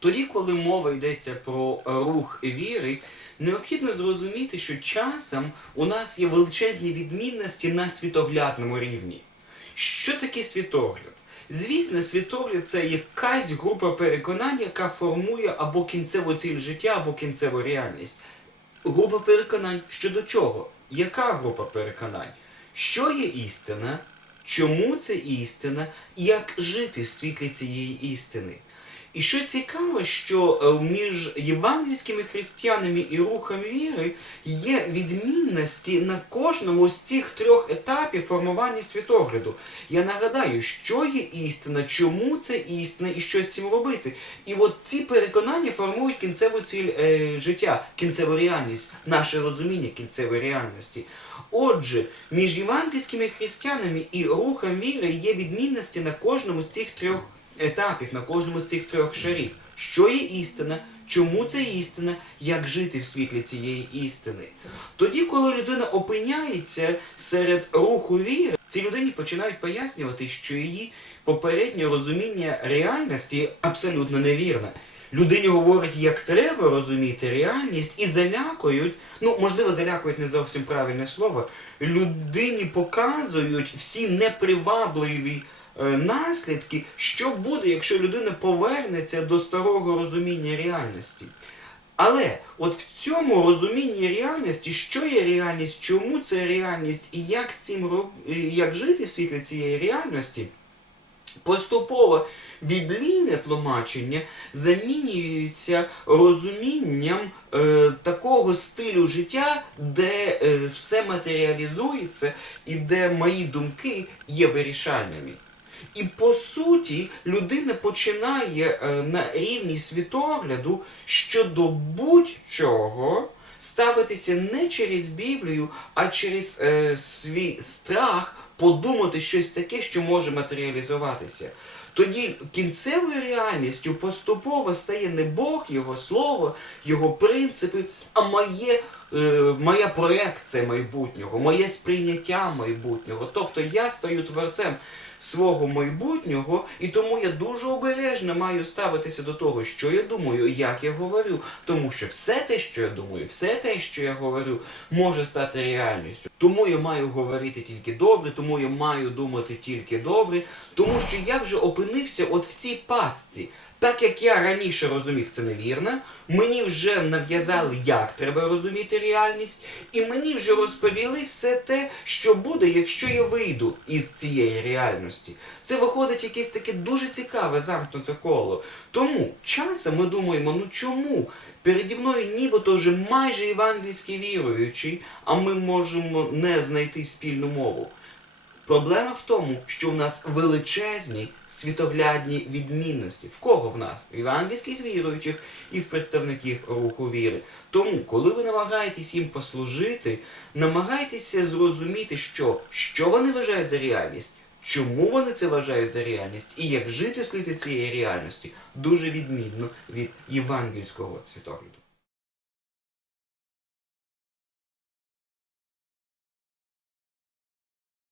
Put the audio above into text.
Тоді, коли мова йдеться про рух віри, необхідно зрозуміти, що часом у нас є величезні відмінності на світоглядному рівні. Що таке світогляд? Звісно, світогляд це якась група переконань, яка формує або кінцеву ціль життя, або кінцеву реальність. Група переконань щодо чого? Яка група переконань? Що є істина? Чому це істина? Як жити в світлі цієї істини? І що цікаво, що е, між євангельськими християнами і рухом віри є відмінності на кожному з цих трьох етапів формування світогляду. Я нагадаю, що є істина, чому це істина і що з цим робити. І от ці переконання формують кінцеву ціль е, життя, кінцеву реальність, наше розуміння кінцевої реальності. Отже, між євангельськими християнами і рухом віри є відмінності на кожному з цих трьох етапів, на кожному з цих трьох шарів. Що є істина, чому це істина, як жити в світлі цієї істини. Тоді, коли людина опиняється серед руху віри, цій людині починають пояснювати, що її попереднє розуміння реальності абсолютно невірне. Людині говорять, як треба розуміти реальність, і залякують, ну можливо, залякують не зовсім правильне слово. Людині показують всі непривабливі наслідки, що буде, якщо людина повернеться до старого розуміння реальності. Але от в цьому розумінні реальності, що є реальність, чому це реальність і як з цим як жити в світлі цієї реальності, поступово біблійне тлумачення замінюється розумінням е, такого стилю життя, де е, все матеріалізується і де мої думки є вирішальними. І по суті людина починає е, на рівні світогляду щодо будь-чого ставитися не через Біблію, а через е, свій страх подумати щось таке, що може матеріалізуватися. Тоді кінцевою реальністю поступово стає не Бог, Його слово, Його принципи, а моє, е, моя проекція майбутнього, моє сприйняття майбутнього. Тобто я стаю творцем свого майбутнього, і тому я дуже обережно маю ставитися до того, що я думаю, як я говорю. Тому що все те, що я думаю, все те, що я говорю, може стати реальністю. Тому я маю говорити тільки добре, тому я маю думати тільки добре, тому що я вже опинився от в цій пастці. Так як я раніше розумів це невірно, мені вже нав'язали, як треба розуміти реальність, і мені вже розповіли все те, що буде, якщо я вийду із цієї реальності. Це виходить якесь таке дуже цікаве замкнуте коло. Тому часом ми думаємо, ну чому? Переді мною нібито вже майже євангельський віруючий, а ми можемо не знайти спільну мову. Проблема в тому, що в нас величезні світоглядні відмінності. В кого в нас? В євангельських віруючих і в представників руху віри. Тому, коли ви намагаєтесь їм послужити, намагайтеся зрозуміти, що, що вони вважають за реальність, чому вони це вважають за реальність, і як жити світлі цієї реальності дуже відмінно від євангельського світогляду.